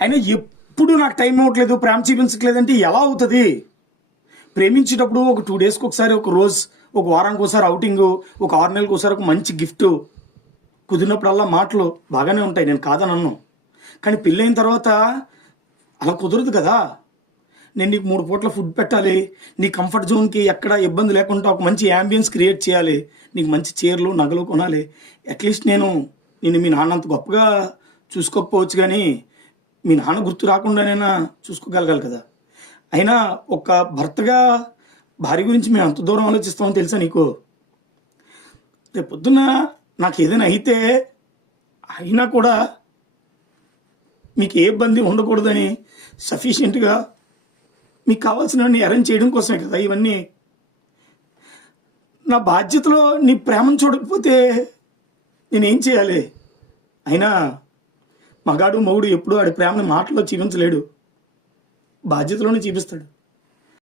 అయినా ఎప్పుడు నాకు టైం ఇవ్వట్లేదు, ప్రేమ చూపించట్లేదంటే ఎలా అవుతుంది? ప్రేమించేటప్పుడు ఒక 2 డేస్కి ఒకసారి, ఒక రోజు, ఒక వారానికి ఒకసారి అవుటింగు, ఒక 6 నెలలకు ఒకసారి ఒక మంచి గిఫ్ట్, కుదిరినప్పుడల్లా మాటలు బాగానే ఉంటాయి, నేను కాదని అన్నాను. కానీ పెళ్ళైన తర్వాత అలా కుదరదు కదా. నేను నీకు 3 పూట్ల ఫుడ్ పెట్టాలి, నీ కంఫర్ట్ జోన్కి ఎక్కడ ఇబ్బంది లేకుండా ఒక మంచి యాంబియన్స్ క్రియేట్ చేయాలి, నీకు మంచి చీరలు నగలు కొనాలి. అట్లీస్ట్ నేను మీ నాన్న అంత గొప్పగా చూసుకోకపోవచ్చు, కానీ మీ నాన్న గుర్తు రాకుండానైనా చూసుకోగలగాలి కదా. అయినా ఒక భర్తగా భార్య గురించి మేము అంత దూరం ఆలోచిస్తామని తెలుసా నీకు? రేపు పొద్దున్న నాకు ఏదైనా అయినా కూడా మీకు ఏ ఇబ్బంది ఉండకూడదని సఫిషియెంట్గా మీకు కావాల్సినవన్నీ అరేంజ్ చేయడం కోసమే కదా ఇవన్నీ. నా బాధ్యతలో నీ ప్రేమను చూడకపోతే నేనేం చేయాలి? అయినా మగాడు మగుడు ఎప్పుడు ఆడి ప్రేమని మాటల్లో చూపించలేడు, బాధ్యతలోనే చూపిస్తాడు.